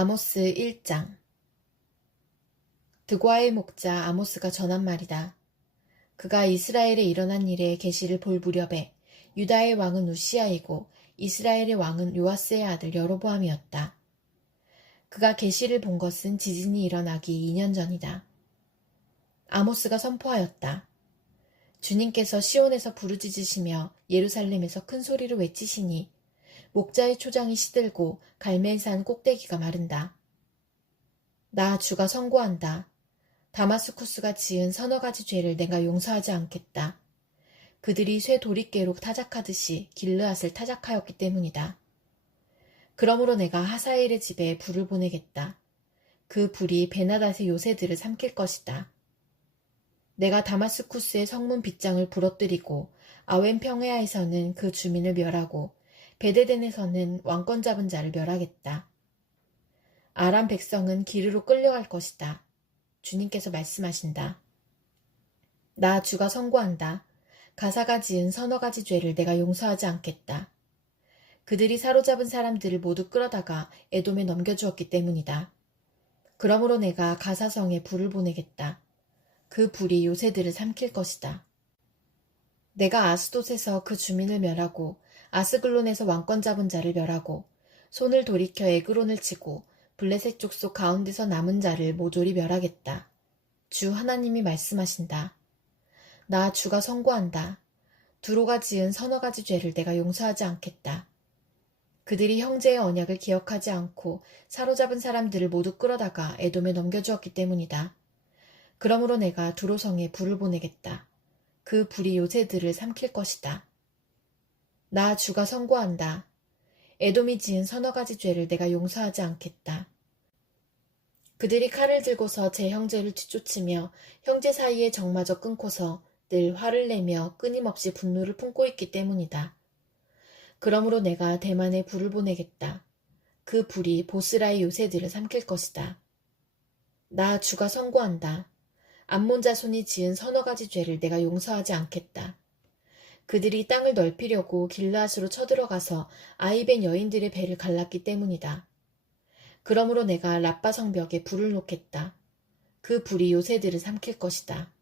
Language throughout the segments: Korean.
아모스 1장. 드과의 목자 아모스가 전한 말이다. 그가 이스라엘에 일어난 일의 계시를 볼 무렵에 유다의 왕은 우시아이고 이스라엘의 왕은 요아스의 아들 여로보암이었다. 그가 계시를 본 것은 지진이 일어나기 2년 전이다. 아모스가 선포하였다. 주님께서 시온에서 부르짖으시며 예루살렘에서 큰 소리로 외치시니 목자의 초장이 시들고 갈멜산 꼭대기가 마른다. 나 주가 선고한다. 다마스쿠스가 지은 서너 가지 죄를 내가 용서하지 않겠다. 그들이 쇠 도리깨로 타작하듯이 길르앗을 타작하였기 때문이다. 그러므로 내가 하사엘의 집에 불을 보내겠다. 그 불이 베나닷의 요새들을 삼킬 것이다. 내가 다마스쿠스의 성문 빗장을 부러뜨리고 아웬 평야에서는 그 주민을 멸하고 베데덴에서는 왕권 잡은 자를 멸하겠다. 아람 백성은 기르로 끌려갈 것이다. 주님께서 말씀하신다. 나 주가 선고한다. 가사가 지은 서너 가지 죄를 내가 용서하지 않겠다. 그들이 사로잡은 사람들을 모두 끌어다가 에돔에 넘겨주었기 때문이다. 그러므로 내가 가사성에 불을 보내겠다. 그 불이 요새들을 삼킬 것이다. 내가 아스돗에서 그 주민을 멸하고 아스글론에서 왕권 잡은 자를 멸하고 손을 돌이켜 에그론을 치고 블레셋 족속 가운데서 남은 자를 모조리 멸하겠다. 주 하나님이 말씀하신다. 나 주가 선고한다. 두로가 지은 서너 가지 죄를 내가 용서하지 않겠다. 그들이 형제의 언약을 기억하지 않고 사로잡은 사람들을 모두 끌어다가 에돔에 넘겨주었기 때문이다. 그러므로 내가 두로성에 불을 보내겠다. 그 불이 요새들을 삼킬 것이다. 나 주가 선고한다. 에돔이 지은 서너 가지 죄를 내가 용서하지 않겠다. 그들이 칼을 들고서 제 형제를 뒤쫓으며 형제 사이에 정마저 끊고서 늘 화를 내며 끊임없이 분노를 품고 있기 때문이다. 그러므로 내가 대만에 불을 보내겠다. 그 불이 보스라의 요새들을 삼킬 것이다. 나 주가 선고한다. 암몬 자손이 지은 서너 가지 죄를 내가 용서하지 않겠다. 그들이 땅을 넓히려고 길르앗으로 쳐들어가서 아이벤 여인들의 배를 갈랐기 때문이다. 그러므로 내가 라빠 성벽에 불을 놓겠다. 그 불이 요새들을 삼킬 것이다.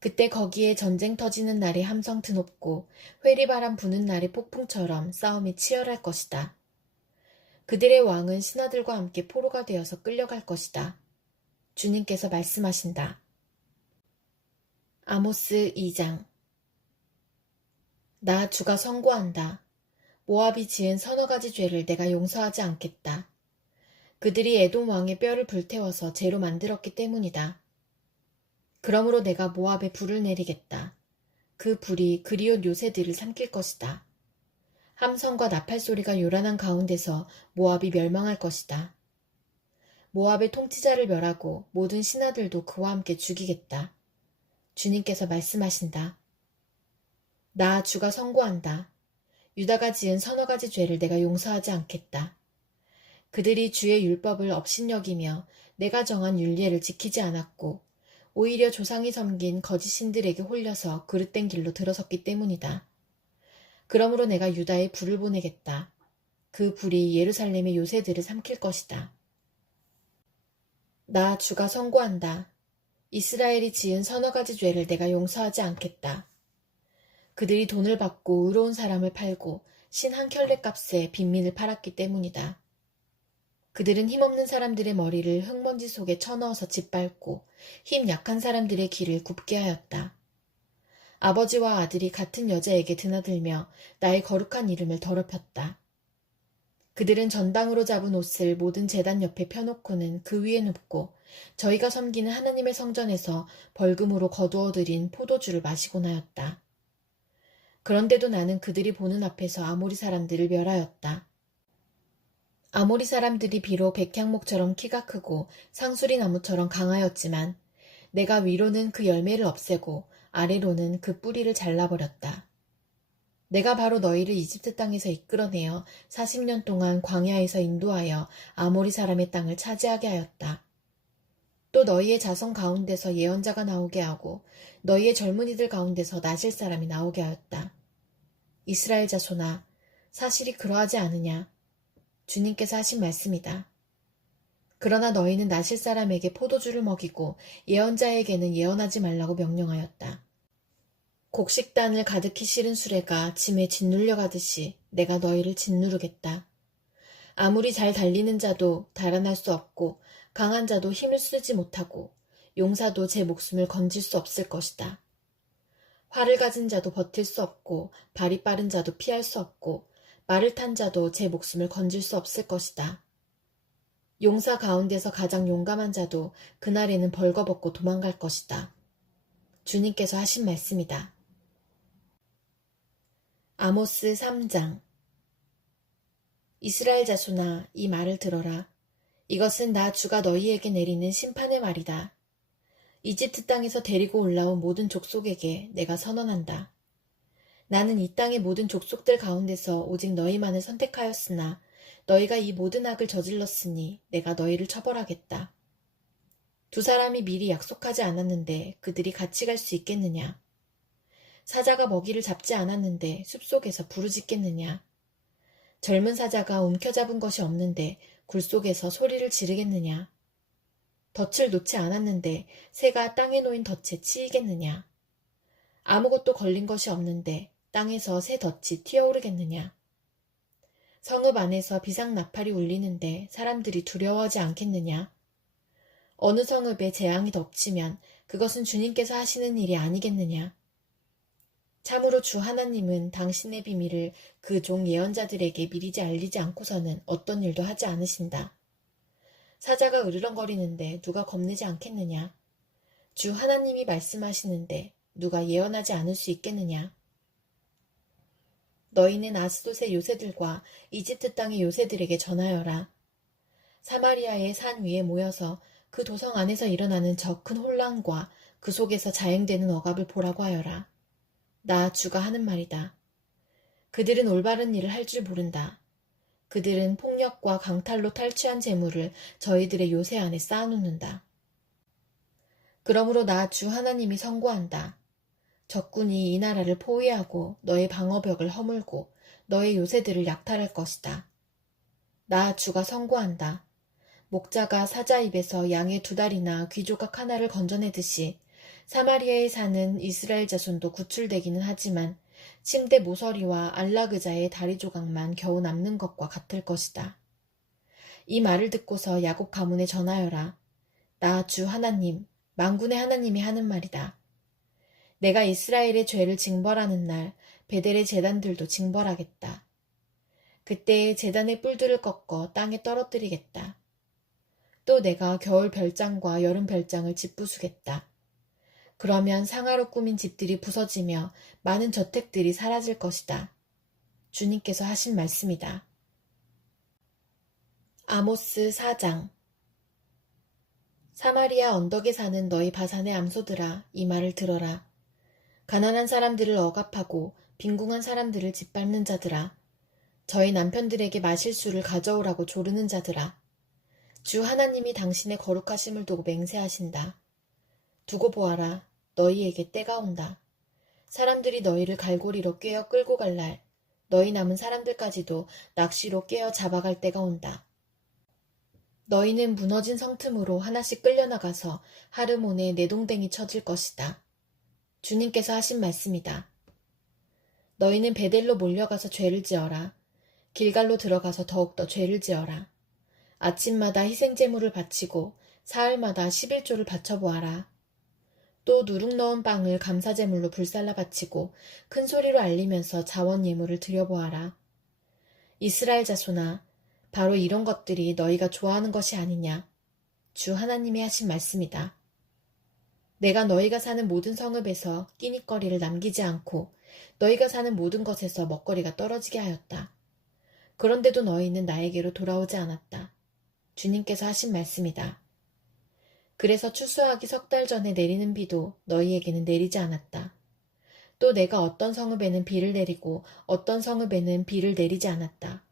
그때 거기에 전쟁 터지는 날에 함성 드높고 회리바람 부는 날의 폭풍처럼 싸움이 치열할 것이다. 그들의 왕은 신하들과 함께 포로가 되어서 끌려갈 것이다. 주님께서 말씀하신다. 아모스 2장. 나 주가 선고한다. 모압이 지은 서너 가지 죄를 내가 용서하지 않겠다. 그들이 에돔 왕의 뼈를 불태워서 재로 만들었기 때문이다. 그러므로 내가 모압에 불을 내리겠다. 그 불이 그리온 요새들을 삼킬 것이다. 함성과 나팔 소리가 요란한 가운데서 모압이 멸망할 것이다. 모압의 통치자를 멸하고 모든 신하들도 그와 함께 죽이겠다. 주님께서 말씀하신다. 나 주가 선고한다. 유다가 지은 서너 가지 죄를 내가 용서하지 않겠다. 그들이 주의 율법을 업신여기며 내가 정한 율례를 지키지 않았고 오히려 조상이 섬긴 거짓 신들에게 홀려서 그릇된 길로 들어섰기 때문이다. 그러므로 내가 유다에 불을 보내겠다. 그 불이 예루살렘의 요새들을 삼킬 것이다. 나 주가 선고한다. 이스라엘이 지은 서너 가지 죄를 내가 용서하지 않겠다. 그들이 돈을 받고 의로운 사람을 팔고 신 한 켤레 값에 빈민을 팔았기 때문이다. 그들은 힘없는 사람들의 머리를 흙먼지 속에 쳐넣어서 짓밟고 힘 약한 사람들의 길을 굽게 하였다. 아버지와 아들이 같은 여자에게 드나들며 나의 거룩한 이름을 더럽혔다. 그들은 전당으로 잡은 옷을 모든 제단 옆에 펴놓고는 그 위에 눕고 저희가 섬기는 하나님의 성전에서 벌금으로 거두어들인 포도주를 마시곤 하였다. 그런데도 나는 그들이 보는 앞에서 아모리 사람들을 멸하였다. 아모리 사람들이 비록 백향목처럼 키가 크고 상수리 나무처럼 강하였지만 내가 위로는 그 열매를 없애고 아래로는 그 뿌리를 잘라버렸다. 내가 바로 너희를 이집트 땅에서 이끌어내어 40년 동안 광야에서 인도하여 아모리 사람의 땅을 차지하게 하였다. 또 너희의 자손 가운데서 예언자가 나오게 하고 너희의 젊은이들 가운데서 나실 사람이 나오게 하였다. 이스라엘 자손아, 사실이 그러하지 않으냐? 주님께서 하신 말씀이다. 그러나 너희는 나실 사람에게 포도주를 먹이고 예언자에게는 예언하지 말라고 명령하였다. 곡식단을 가득히 실은 수레가 짐에 짓눌려 가듯이 내가 너희를 짓누르겠다. 아무리 잘 달리는 자도 달아날 수 없고 강한 자도 힘을 쓰지 못하고 용사도 제 목숨을 건질 수 없을 것이다. 활을 가진 자도 버틸 수 없고 발이 빠른 자도 피할 수 없고 말을 탄 자도 제 목숨을 건질 수 없을 것이다. 용사 가운데서 가장 용감한 자도 그날에는 벌거벗고 도망갈 것이다. 주님께서 하신 말씀이다. 아모스 3장. 이스라엘 자손아, 이 말을 들어라. 이것은 나 주가 너희에게 내리는 심판의 말이다. 이집트 땅에서 데리고 올라온 모든 족속에게 내가 선언한다. 나는 이 땅의 모든 족속들 가운데서 오직 너희만을 선택하였으나 너희가 이 모든 악을 저질렀으니 내가 너희를 처벌하겠다. 두 사람이 미리 약속하지 않았는데 그들이 같이 갈 수 있겠느냐? 사자가 먹이를 잡지 않았는데 숲속에서 부르짖겠느냐? 젊은 사자가 움켜잡은 것이 없는데 굴 속에서 소리를 지르겠느냐? 덫을 놓지 않았는데 새가 땅에 놓인 덫에 치이겠느냐? 아무것도 걸린 것이 없는데 땅에서 새 덫이 튀어오르겠느냐? 성읍 안에서 비상나팔이 울리는데 사람들이 두려워하지 않겠느냐? 어느 성읍에 재앙이 덮치면 그것은 주님께서 하시는 일이 아니겠느냐? 참으로 주 하나님은 당신의 비밀을 그 종 예언자들에게 미리 알리지 않고서는 어떤 일도 하지 않으신다. 사자가 으르렁거리는데 누가 겁내지 않겠느냐? 주 하나님이 말씀하시는데 누가 예언하지 않을 수 있겠느냐? 너희는 아스돗의 요새들과 이집트 땅의 요새들에게 전하여라. 사마리아의 산 위에 모여서 그 도성 안에서 일어나는 저 큰 혼란과 그 속에서 자행되는 억압을 보라고 하여라. 나 주가 하는 말이다. 그들은 올바른 일을 할 줄 모른다. 그들은 폭력과 강탈로 탈취한 재물을 저희들의 요새 안에 쌓아놓는다. 그러므로 나 주 하나님이 선고한다. 적군이 이 나라를 포위하고 너의 방어벽을 허물고 너의 요새들을 약탈할 것이다. 나 주가 선고한다. 목자가 사자 입에서 양의 2다리나 귀조각 하나를 건져내듯이 사마리아에 사는 이스라엘 자손도 구출되기는 하지만 침대 모서리와 안락의자의 다리 조각만 겨우 남는 것과 같을 것이다. 이 말을 듣고서 야곱 가문에 전하여라. 나 주 하나님, 만군의 하나님이 하는 말이다. 내가 이스라엘의 죄를 징벌하는 날 베델의 제단들도 징벌하겠다. 그때 제단의 뿔들을 꺾어 땅에 떨어뜨리겠다. 또 내가 겨울 별장과 여름 별장을 짓부수겠다. 그러면 상하로 꾸민 집들이 부서지며 많은 저택들이 사라질 것이다. 주님께서 하신 말씀이다. 아모스 4장. 사마리아 언덕에 사는 너희 바산의 암소들아, 이 말을 들어라. 가난한 사람들을 억압하고 빈궁한 사람들을 짓밟는 자들아, 저희 남편들에게 마실 수를 가져오라고 조르는 자들아, 주 하나님이 당신의 거룩하심을 두고 맹세하신다. 두고 보아라. 너희에게 때가 온다. 사람들이 너희를 갈고리로 꿰어 끌고 갈 날, 너희 남은 사람들까지도 낚시로 꿰어 잡아갈 때가 온다. 너희는 무너진 성틈으로 하나씩 끌려나가서 하르몬에 내동댕이 쳐질 것이다. 주님께서 하신 말씀이다. 너희는 베델로 몰려가서 죄를 지어라. 길갈로 들어가서 더욱더 죄를 지어라. 아침마다 희생제물을 바치고 사흘마다 11조를 바쳐보아라. 또 누룩 넣은 빵을 감사제물로 불살라 바치고 큰 소리로 알리면서 자원 예물을 드려보아라. 이스라엘 자손아, 바로 이런 것들이 너희가 좋아하는 것이 아니냐. 주 하나님이 하신 말씀이다. 내가 너희가 사는 모든 성읍에서 끼니거리를 남기지 않고 너희가 사는 모든 것에서 먹거리가 떨어지게 하였다. 그런데도 너희는 나에게로 돌아오지 않았다. 주님께서 하신 말씀이다. 그래서 추수하기 3달 전에 내리는 비도 너희에게는 내리지 않았다. 또 내가 어떤 성읍에는 비를 내리고 어떤 성읍에는 비를 내리지 않았다.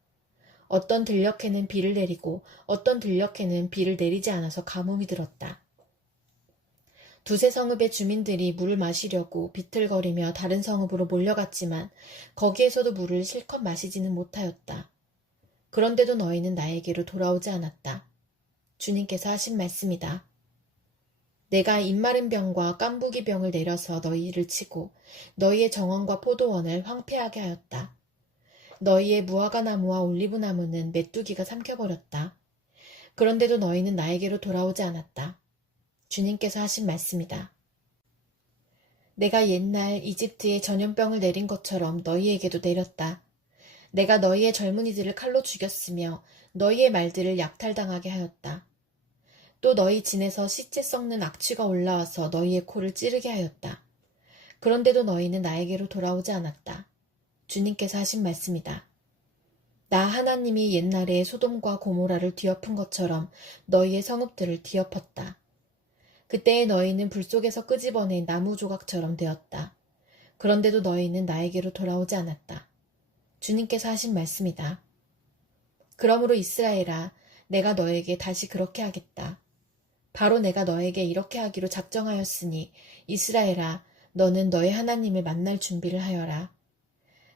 어떤 들녘에는 비를 내리고 어떤 들녘에는 비를 내리지 않아서 가뭄이 들었다. 두세 성읍의 주민들이 물을 마시려고 비틀거리며 다른 성읍으로 몰려갔지만 거기에서도 물을 실컷 마시지는 못하였다. 그런데도 너희는 나에게로 돌아오지 않았다. 주님께서 하신 말씀이다. 내가 입마른 병과 깐부기 병을 내려서 너희를 치고 너희의 정원과 포도원을 황폐하게 하였다. 너희의 무화과 나무와 올리브 나무는 메뚜기가 삼켜버렸다. 그런데도 너희는 나에게로 돌아오지 않았다. 주님께서 하신 말씀이다. 내가 옛날 이집트에 전염병을 내린 것처럼 너희에게도 내렸다. 내가 너희의 젊은이들을 칼로 죽였으며 너희의 말들을 약탈당하게 하였다. 또 너희 진에서 시체 썩는 악취가 올라와서 너희의 코를 찌르게 하였다. 그런데도 너희는 나에게로 돌아오지 않았다. 주님께서 하신 말씀이다. 나 하나님이 옛날에 소돔과 고모라를 뒤엎은 것처럼 너희의 성읍들을 뒤엎었다. 그때의 너희는 불 속에서 끄집어낸 나무 조각처럼 되었다. 그런데도 너희는 나에게로 돌아오지 않았다. 주님께서 하신 말씀이다. 그러므로 이스라엘아, 내가 너에게 다시 그렇게 하겠다. 바로 내가 너에게 이렇게 하기로 작정하였으니 이스라엘아, 너는 너의 하나님을 만날 준비를 하여라.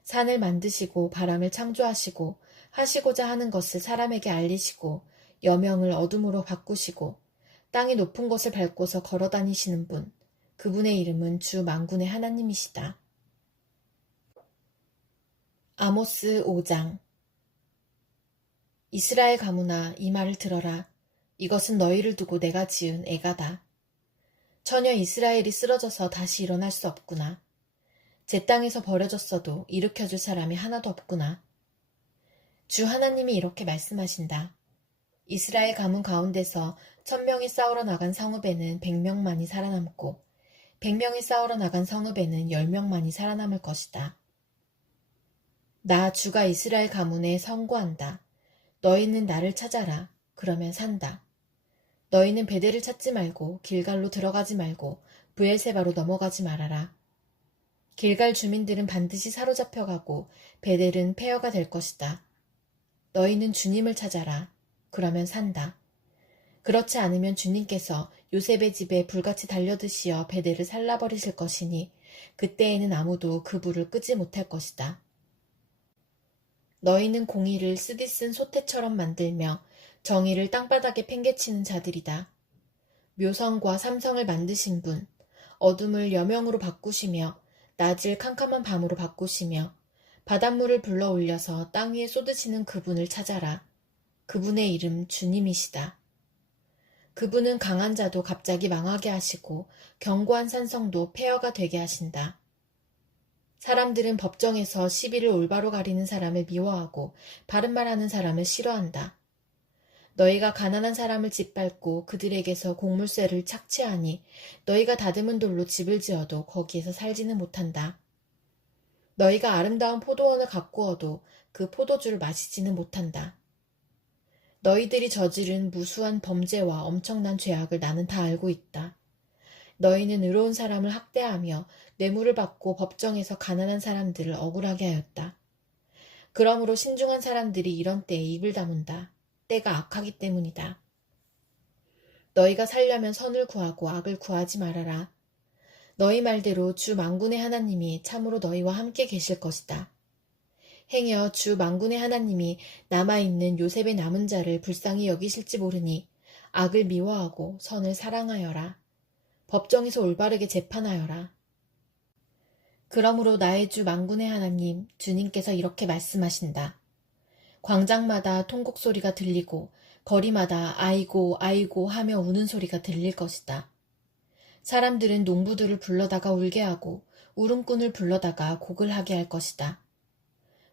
산을 만드시고 바람을 창조하시고 하시고자 하는 것을 사람에게 알리시고 여명을 어둠으로 바꾸시고 땅의 높은 곳을 밟고서 걸어 다니시는 분, 그분의 이름은 주 만군의 하나님이시다. 아모스 5장. 이스라엘 가문아, 이 말을 들어라. 이것은 너희를 두고 내가 지은 애가다. 처녀 이스라엘이 쓰러져서 다시 일어날 수 없구나. 제 땅에서 버려졌어도 일으켜줄 사람이 하나도 없구나. 주 하나님이 이렇게 말씀하신다. 이스라엘 가문 가운데서 1000명이 싸우러 나간 성읍에는 100명만이 살아남고 100명이 싸우러 나간 성읍에는 10명만이 살아남을 것이다. 나 주가 이스라엘 가문에 선고한다. 너희는 나를 찾아라. 그러면 산다. 너희는 베델을 찾지 말고 길갈로 들어가지 말고 브엘세바로 넘어가지 말아라. 길갈 주민들은 반드시 사로잡혀가고 베델은 폐허가 될 것이다. 너희는 주님을 찾아라. 그러면 산다. 그렇지 않으면 주님께서 요셉의 집에 불같이 달려드시어 베델을 살라버리실 것이니 그때에는 아무도 그 불을 끄지 못할 것이다. 너희는 공의를 쓰디쓴 소태처럼 만들며 정의를 땅바닥에 팽개치는 자들이다. 묘성과 삼성을 만드신 분, 어둠을 여명으로 바꾸시며 낮을 캄캄한 밤으로 바꾸시며 바닷물을 불러 올려서 땅 위에 쏟으시는 그분을 찾아라. 그분의 이름 주님이시다. 그분은 강한 자도 갑자기 망하게 하시고 견고한 산성도 폐허가 되게 하신다. 사람들은 법정에서 시비를 올바로 가리는 사람을 미워하고 바른 말하는 사람을 싫어한다. 너희가 가난한 사람을 짓밟고 그들에게서 곡물세를 착취하니 너희가 다듬은 돌로 집을 지어도 거기에서 살지는 못한다. 너희가 아름다운 포도원을 가꾸어도 그 포도주를 마시지는 못한다. 너희들이 저지른 무수한 범죄와 엄청난 죄악을 나는 다 알고 있다. 너희는 의로운 사람을 학대하며 뇌물을 받고 법정에서 가난한 사람들을 억울하게 하였다. 그러므로 신중한 사람들이 이런 때에 입을 다문다. 때가 악하기 때문이다. 너희가 살려면 선을 구하고 악을 구하지 말아라. 너희 말대로 주 만군의 하나님이 참으로 너희와 함께 계실 것이다. 행여 주 만군의 하나님이 남아있는 요셉의 남은 자를 불쌍히 여기실지 모르니 악을 미워하고 선을 사랑하여라. 법정에서 올바르게 재판하여라. 그러므로 나의 주 만군의 하나님 주님께서 이렇게 말씀하신다. 광장마다 통곡 소리가 들리고 거리마다 아이고 아이고 하며 우는 소리가 들릴 것이다. 사람들은 농부들을 불러다가 울게 하고 울음꾼을 불러다가 곡을 하게 할 것이다.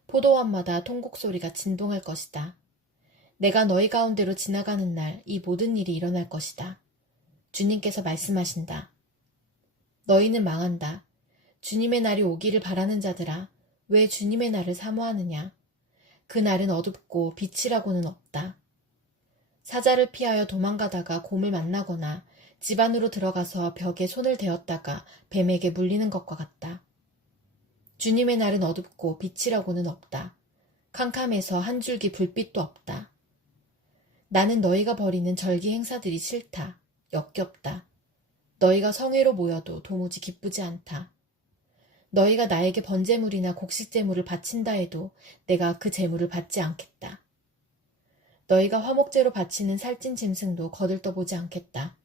포도원마다 통곡 소리가 진동할 것이다. 내가 너희 가운데로 지나가는 날 이 모든 일이 일어날 것이다. 주님께서 말씀하신다. 너희는 망한다. 주님의 날이 오기를 바라는 자들아, 왜 주님의 날을 사모하느냐? 그 날은 어둡고 빛이라고는 없다. 사자를 피하여 도망가다가 곰을 만나거나 집 안으로 들어가서 벽에 손을 대었다가 뱀에게 물리는 것과 같다. 주님의 날은 어둡고 빛이라고는 없다. 캄캄해서 한 줄기 불빛도 없다. 나는 너희가 벌이는 절기 행사들이 싫다. 역겹다. 너희가 성회로 모여도 도무지 기쁘지 않다. 너희가 나에게 번제물이나 곡식제물을 바친다 해도 내가 그 제물을 받지 않겠다. 너희가 화목제로 바치는 살찐 짐승도 거들떠보지 않겠다.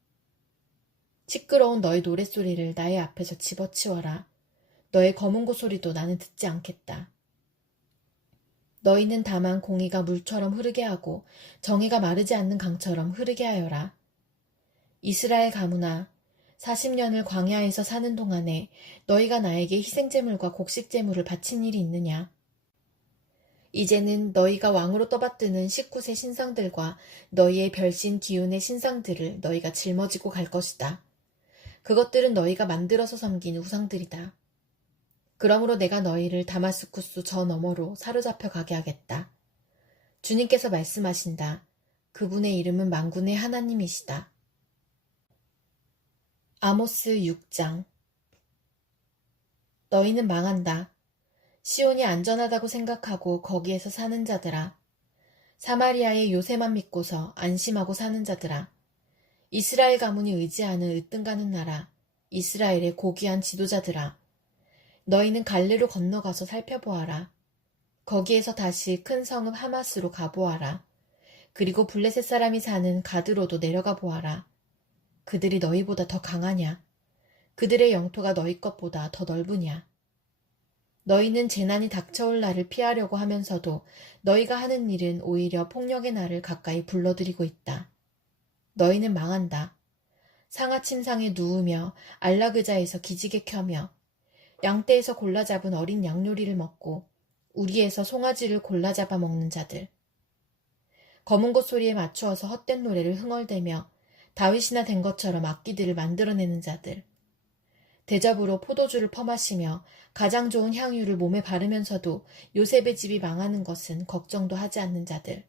시끄러운 너희 노랫소리를 나의 앞에서 집어치워라. 너의 검은고 소리도 나는 듣지 않겠다. 너희는 다만 공의가 물처럼 흐르게 하고 정의가 마르지 않는 강처럼 흐르게 하여라. 이스라엘 가문아, 40년을 광야에서 사는 동안에 너희가 나에게 희생제물과 곡식제물을 바친 일이 있느냐? 이제는 너희가 왕으로 떠받드는 19세 신상들과 너희의 별신 기운의 신상들을 너희가 짊어지고 갈 것이다. 그것들은 너희가 만들어서 섬긴 우상들이다. 그러므로 내가 너희를 다마스쿠스 저 너머로 사로잡혀 가게 하겠다. 주님께서 말씀하신다. 그분의 이름은 만군의 하나님이시다. 아모스 6장. 너희는 망한다. 시온이 안전하다고 생각하고 거기에서 사는 자들아. 사마리아의 요새만 믿고서 안심하고 사는 자들아. 이스라엘 가문이 의지하는 으뜸가는 나라. 이스라엘의 고귀한 지도자들아. 너희는 갈레로 건너가서 살펴보아라. 거기에서 다시 큰 성읍 하마스로 가보아라. 그리고 블레셋 사람이 사는 가드로도 내려가 보아라. 그들이 너희보다 더 강하냐? 그들의 영토가 너희 것보다 더 넓으냐? 너희는 재난이 닥쳐올 날을 피하려고 하면서도 너희가 하는 일은 오히려 폭력의 날을 가까이 불러들이고 있다. 너희는 망한다. 상아침상에 누우며 안락의자에서 기지개 켜며 양떼에서 골라잡은 어린 양요리를 먹고 우리에서 송아지를 골라잡아 먹는 자들. 검은 것 소리에 맞추어서 헛된 노래를 흥얼대며 다윗이나 된 것처럼 악기들을 만들어내는 자들. 대접으로 포도주를 퍼마시며 가장 좋은 향유를 몸에 바르면서도 요셉의 집이 망하는 것은 걱정도 하지 않는 자들.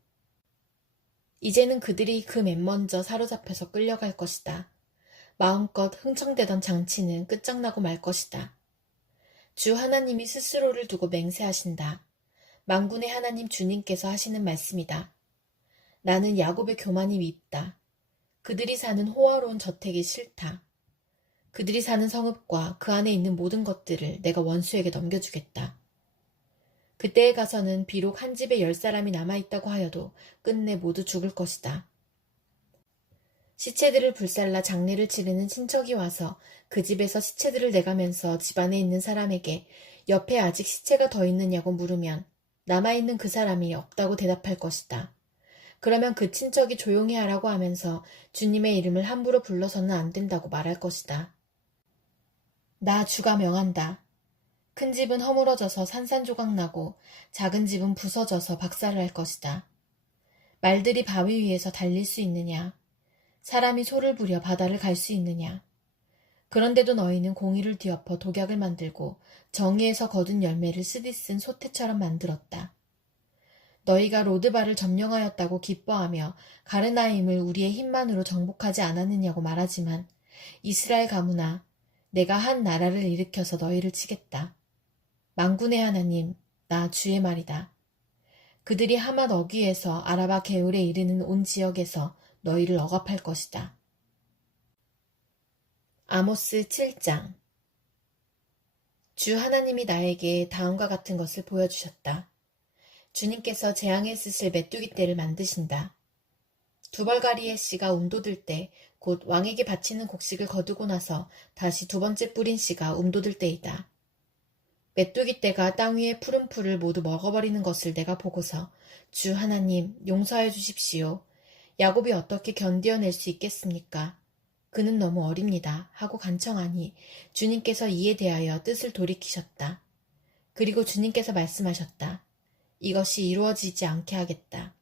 이제는 그들이 그 맨 먼저 사로잡혀서 끌려갈 것이다. 마음껏 흥청대던 장치는 끝장나고 말 것이다. 주 하나님이 스스로를 두고 맹세하신다. 만군의 하나님 주님께서 하시는 말씀이다. 나는 야곱의 교만이 밉다. 그들이 사는 호화로운 저택이 싫다. 그들이 사는 성읍과 그 안에 있는 모든 것들을 내가 원수에게 넘겨주겠다. 그때에 가서는 비록 한 집에 10사람이 남아있다고 하여도 끝내 모두 죽을 것이다. 시체들을 불살라 장례를 치르는 친척이 와서 그 집에서 시체들을 내가면서 집안에 있는 사람에게 옆에 아직 시체가 더 있느냐고 물으면 남아있는 그 사람이 없다고 대답할 것이다. 그러면 그 친척이 조용히 하라고 하면서 주님의 이름을 함부로 불러서는 안 된다고 말할 것이다. 나 주가 명한다. 큰 집은 허물어져서 산산조각 나고 작은 집은 부서져서 박살을 할 것이다. 말들이 바위 위에서 달릴 수 있느냐? 사람이 소를 부려 바다를 갈 수 있느냐? 그런데도 너희는 공의를 뒤엎어 독약을 만들고 정의에서 거둔 열매를 쓰디쓴 소태처럼 만들었다. 너희가 로드바를 점령하였다고 기뻐하며 가르나임을 우리의 힘만으로 정복하지 않았느냐고 말하지만 이스라엘 가문아, 내가 한 나라를 일으켜서 너희를 치겠다. 만군의 하나님, 나 주의 말이다. 그들이 하맛 어귀에서 아라바 게울에 이르는 온 지역에서 너희를 억압할 것이다. 아모스 7장. 주 하나님이 나에게 다음과 같은 것을 보여주셨다. 주님께서 재앙에 쓰실 메뚜기 떼를 만드신다. 두벌가리의 씨가 움돋을 때 곧 왕에게 바치는 곡식을 거두고 나서 다시 두 번째 뿌린 씨가 움돋을 때이다. 메뚜기 떼가 땅 위의 푸른 풀을 모두 먹어버리는 것을 내가 보고서 주 하나님 용서해 주십시오. 야곱이 어떻게 견디어낼 수 있겠습니까? 그는 너무 어립니다. 하고 간청하니 주님께서 이에 대하여 뜻을 돌이키셨다. 그리고 주님께서 말씀하셨다. 이것이 이루어지지 않게 하겠다.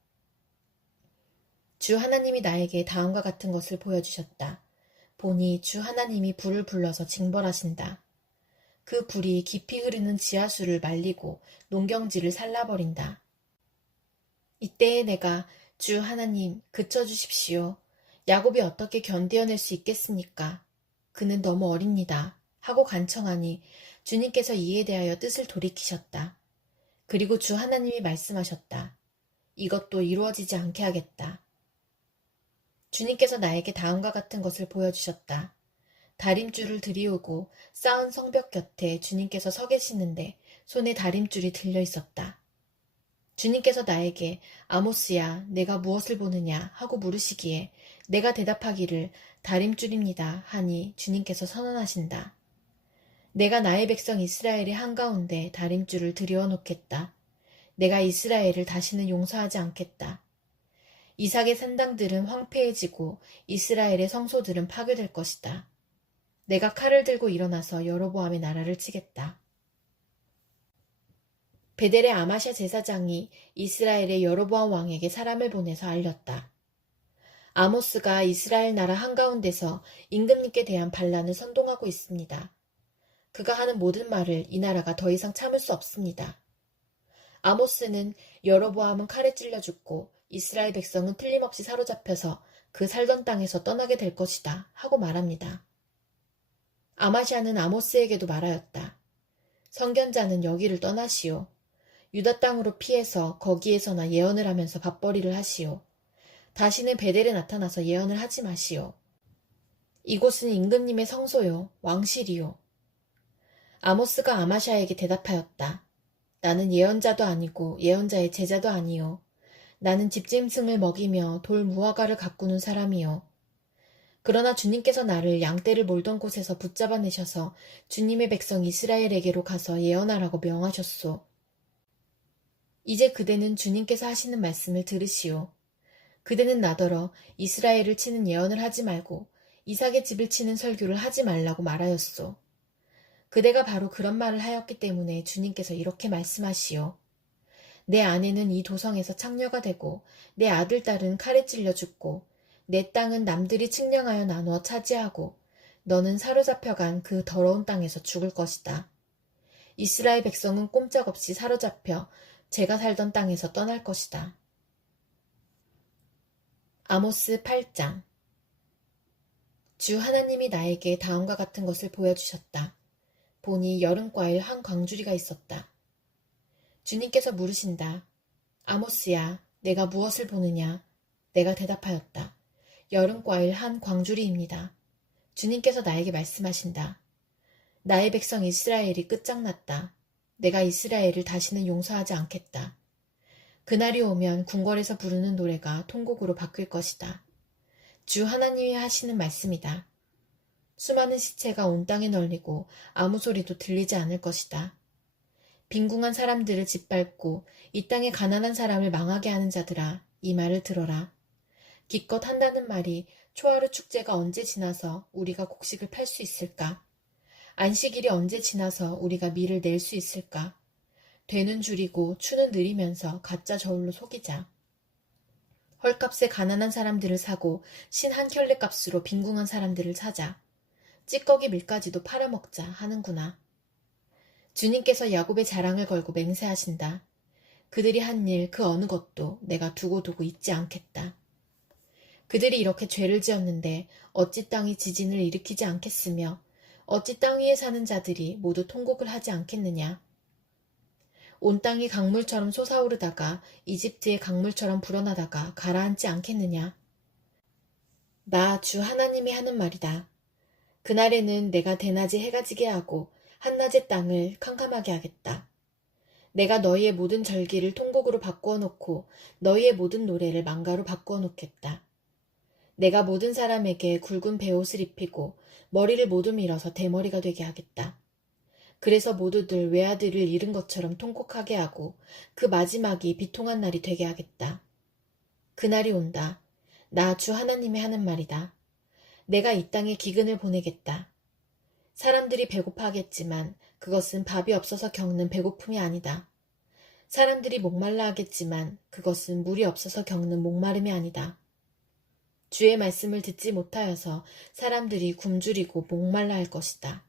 주 하나님이 나에게 다음과 같은 것을 보여주셨다. 보니 주 하나님이 불을 불러서 징벌하신다. 그 불이 깊이 흐르는 지하수를 말리고 농경지를 살라버린다. 이때에 내가 주 하나님 그쳐주십시오. 야곱이 어떻게 견디어낼 수 있겠습니까? 그는 너무 어립니다. 하고 간청하니 주님께서 이에 대하여 뜻을 돌이키셨다. 그리고 주 하나님이 말씀하셨다. 이것도 이루어지지 않게 하겠다. 주님께서 나에게 다음과 같은 것을 보여주셨다. 다림줄을 들이우고 쌓은 성벽 곁에 주님께서 서 계시는데 손에 다림줄이 들려 있었다. 주님께서 나에게 아모스야 내가 무엇을 보느냐 하고 물으시기에 내가 대답하기를 다림줄입니다 하니 주님께서 선언하신다. 내가 나의 백성 이스라엘의 한가운데 다림줄을 들여 놓겠다. 내가 이스라엘을 다시는 용서하지 않겠다. 이삭의 산당들은 황폐해지고 이스라엘의 성소들은 파괴될 것이다. 내가 칼을 들고 일어나서 여로보암의 나라를 치겠다. 베델의 아마샤 제사장이 이스라엘의 여로보암 왕에게 사람을 보내서 알렸다. 아모스가 이스라엘 나라 한가운데서 임금님께 대한 반란을 선동하고 있습니다. 그가 하는 모든 말을 이 나라가 더 이상 참을 수 없습니다. 아모스는 여로보암은 칼에 찔려 죽고 이스라엘 백성은 틀림없이 사로잡혀서 그 살던 땅에서 떠나게 될 것이다 하고 말합니다. 아마샤는 아모스에게도 말하였다. 선견자는 여기를 떠나시오. 유다 땅으로 피해서 거기에서나 예언을 하면서 밥벌이를 하시오. 다시는 베델에 나타나서 예언을 하지 마시오. 이곳은 임금님의 성소요, 왕실이요. 아모스가 아마샤에게 대답하였다. 나는 예언자도 아니고 예언자의 제자도 아니요. 나는 집짐승을 먹이며 돌 무화과를 가꾸는 사람이요. 그러나 주님께서 나를 양떼를 몰던 곳에서 붙잡아내셔서 주님의 백성 이스라엘에게로 가서 예언하라고 명하셨소. 이제 그대는 주님께서 하시는 말씀을 들으시오. 그대는 나더러 이스라엘을 치는 예언을 하지 말고 이삭의 집을 치는 설교를 하지 말라고 말하였소. 그대가 바로 그런 말을 하였기 때문에 주님께서 이렇게 말씀하시오. 내 아내는 이 도성에서 창녀가 되고 내 아들, 딸은 칼에 찔려 죽고 내 땅은 남들이 측량하여 나누어 차지하고 너는 사로잡혀간 그 더러운 땅에서 죽을 것이다. 이스라엘 백성은 꼼짝없이 사로잡혀 제가 살던 땅에서 떠날 것이다. 아모스 8장. 주 하나님이 나에게 다음과 같은 것을 보여주셨다. 보니 여름과일 한 광주리가 있었다. 주님께서 물으신다. 아모스야, 내가 무엇을 보느냐? 내가 대답하였다. 여름과일 한 광주리입니다. 주님께서 나에게 말씀하신다. 나의 백성 이스라엘이 끝장났다. 내가 이스라엘을 다시는 용서하지 않겠다. 그날이 오면 궁궐에서 부르는 노래가 통곡으로 바뀔 것이다. 주 하나님이 하시는 말씀이다. 수많은 시체가 온 땅에 널리고 아무 소리도 들리지 않을 것이다. 빈궁한 사람들을 짓밟고 이 땅에 가난한 사람을 망하게 하는 자들아, 이 말을 들어라. 기껏 한다는 말이 초하루 축제가 언제 지나서 우리가 곡식을 팔 수 있을까? 안식일이 언제 지나서 우리가 밀을 낼 수 있을까? 되는 줄이고 추는 느리면서 가짜 저울로 속이자. 헐값에 가난한 사람들을 사고 신 한 켤레 값으로 빈궁한 사람들을 사자. 찌꺼기 밀가지도 팔아먹자 하는구나. 주님께서 야곱의 자랑을 걸고 맹세하신다. 그들이 한 일 그 어느 것도 내가 두고두고 잊지 않겠다. 그들이 이렇게 죄를 지었는데 어찌 땅이 지진을 일으키지 않겠으며 어찌 땅 위에 사는 자들이 모두 통곡을 하지 않겠느냐. 온 땅이 강물처럼 솟아오르다가 이집트의 강물처럼 불어나다가 가라앉지 않겠느냐. 나 주 하나님이 하는 말이다. 그날에는 내가 대낮에 해가 지게 하고 한낮의 땅을 캄캄하게 하겠다. 내가 너희의 모든 절기를 통곡으로 바꾸어 놓고 너희의 모든 노래를 망가로 바꾸어 놓겠다. 내가 모든 사람에게 굵은 베옷을 입히고 머리를 모두 밀어서 대머리가 되게 하겠다. 그래서 모두들 외아들을 잃은 것처럼 통곡하게 하고 그 마지막이 비통한 날이 되게 하겠다. 그날이 온다. 나 주 하나님이 하는 말이다. 내가 이 땅에 기근을 보내겠다. 사람들이 배고파하겠지만 그것은 밥이 없어서 겪는 배고픔이 아니다. 사람들이 목말라 하겠지만 그것은 물이 없어서 겪는 목마름이 아니다. 주의 말씀을 듣지 못하여서 사람들이 굶주리고 목말라 할 것이다.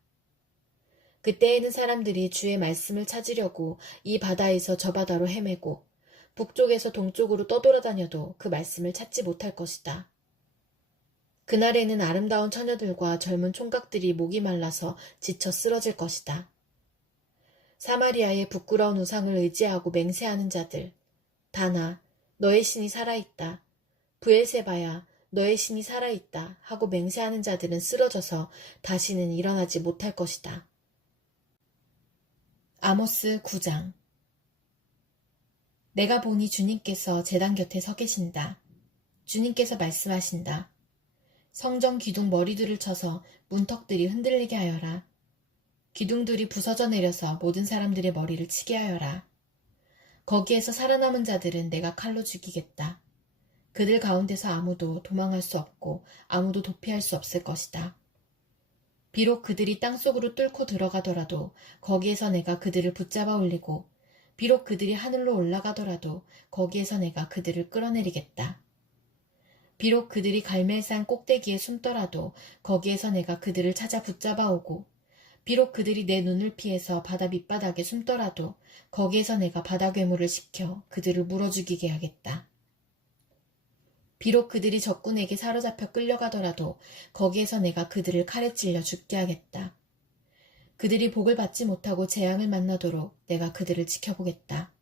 그때에는 사람들이 주의 말씀을 찾으려고 이 바다에서 저 바다로 헤매고 북쪽에서 동쪽으로 떠돌아다녀도 그 말씀을 찾지 못할 것이다. 그날에는 아름다운 처녀들과 젊은 총각들이 목이 말라서 지쳐 쓰러질 것이다. 사마리아의 부끄러운 우상을 의지하고 맹세하는 자들, 다나, 너의 신이 살아있다. 브엘세바야, 너의 신이 살아있다 하고 맹세하는 자들은 쓰러져서 다시는 일어나지 못할 것이다. 아모스 9장. 내가 보니 주님께서 제단 곁에 서 계신다. 주님께서 말씀하신다. 성전 기둥 머리들을 쳐서 문턱들이 흔들리게 하여라. 기둥들이 부서져 내려서 모든 사람들의 머리를 치게 하여라. 거기에서 살아남은 자들은 내가 칼로 죽이겠다. 그들 가운데서 아무도 도망할 수 없고 아무도 도피할 수 없을 것이다. 비록 그들이 땅속으로 뚫고 들어가더라도 거기에서 내가 그들을 붙잡아 올리고 비록 그들이 하늘로 올라가더라도 거기에서 내가 그들을 끌어내리겠다. 비록 그들이 갈멜산 꼭대기에 숨더라도 거기에서 내가 그들을 찾아 붙잡아 오고 비록 그들이 내 눈을 피해서 바다 밑바닥에 숨더라도 거기에서 내가 바다 괴물을 시켜 그들을 물어 죽이게 하겠다. 비록 그들이 적군에게 사로잡혀 끌려가더라도 거기에서 내가 그들을 칼에 찔려 죽게 하겠다. 그들이 복을 받지 못하고 재앙을 만나도록 내가 그들을 지켜보겠다.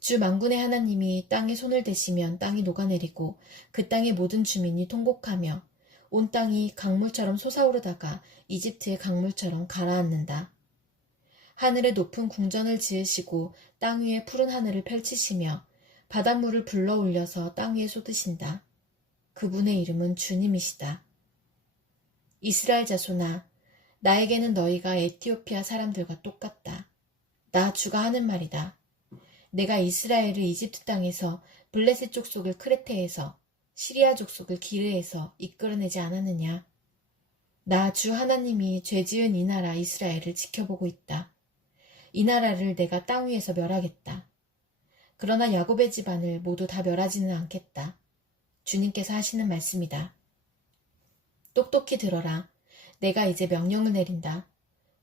주 만군의 하나님이 땅에 손을 대시면 땅이 녹아내리고 그 땅의 모든 주민이 통곡하며 온 땅이 강물처럼 솟아오르다가 이집트의 강물처럼 가라앉는다. 하늘에 높은 궁전을 지으시고 땅 위에 푸른 하늘을 펼치시며 바닷물을 불러 올려서 땅 위에 쏟으신다. 그분의 이름은 주님이시다. 이스라엘 자손아, 나에게는 너희가 에티오피아 사람들과 똑같다. 나 주가 하는 말이다. 내가 이스라엘을 이집트 땅에서 블레셋 족속을 크레테에서 시리아 족속을 기르에서 이끌어내지 않았느냐. 나 주 하나님이 죄지은 이 나라 이스라엘을 지켜보고 있다. 이 나라를 내가 땅 위에서 멸하겠다. 그러나 야곱의 집안을 모두 다 멸하지는 않겠다. 주님께서 하시는 말씀이다. 똑똑히 들어라. 내가 이제 명령을 내린다.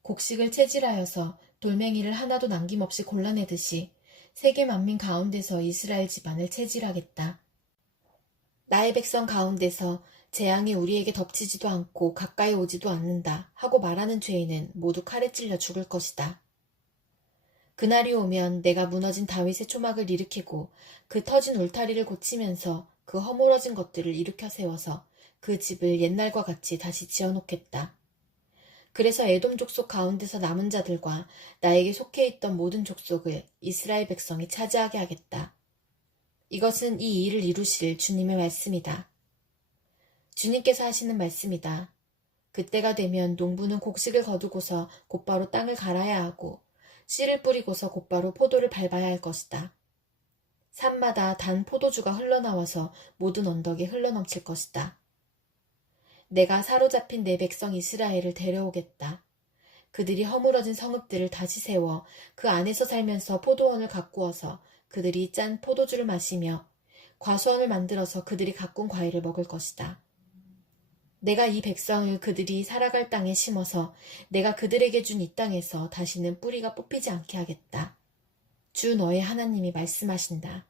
곡식을 채질하여서 돌멩이를 하나도 남김없이 골라내듯이 세계 만민 가운데서 이스라엘 집안을 채질하겠다. 나의 백성 가운데서 재앙이 우리에게 덮치지도 않고 가까이 오지도 않는다 하고 말하는 죄인은 모두 칼에 찔려 죽을 것이다. 그날이 오면 내가 무너진 다윗의 초막을 일으키고 그 터진 울타리를 고치면서 그 허물어진 것들을 일으켜 세워서 그 집을 옛날과 같이 다시 지어놓겠다. 그래서 에돔 족속 가운데서 남은 자들과 나에게 속해 있던 모든 족속을 이스라엘 백성이 차지하게 하겠다. 이것은 이 일을 이루실 주님의 말씀이다. 주님께서 하시는 말씀이다. 그때가 되면 농부는 곡식을 거두고서 곧바로 땅을 갈아야 하고 씨를 뿌리고서 곧바로 포도를 밟아야 할 것이다. 산마다 단 포도주가 흘러나와서 모든 언덕에 흘러넘칠 것이다. 내가 사로잡힌 내 백성 이스라엘을 데려오겠다. 그들이 허물어진 성읍들을 다시 세워 그 안에서 살면서 포도원을 가꾸어서 그들이 짠 포도주를 마시며 과수원을 만들어서 그들이 가꾼 과일을 먹을 것이다. 내가 이 백성을 그들이 살아갈 땅에 심어서 내가 그들에게 준 이 땅에서 다시는 뿌리가 뽑히지 않게 하겠다. 주 너의 하나님이 말씀하신다.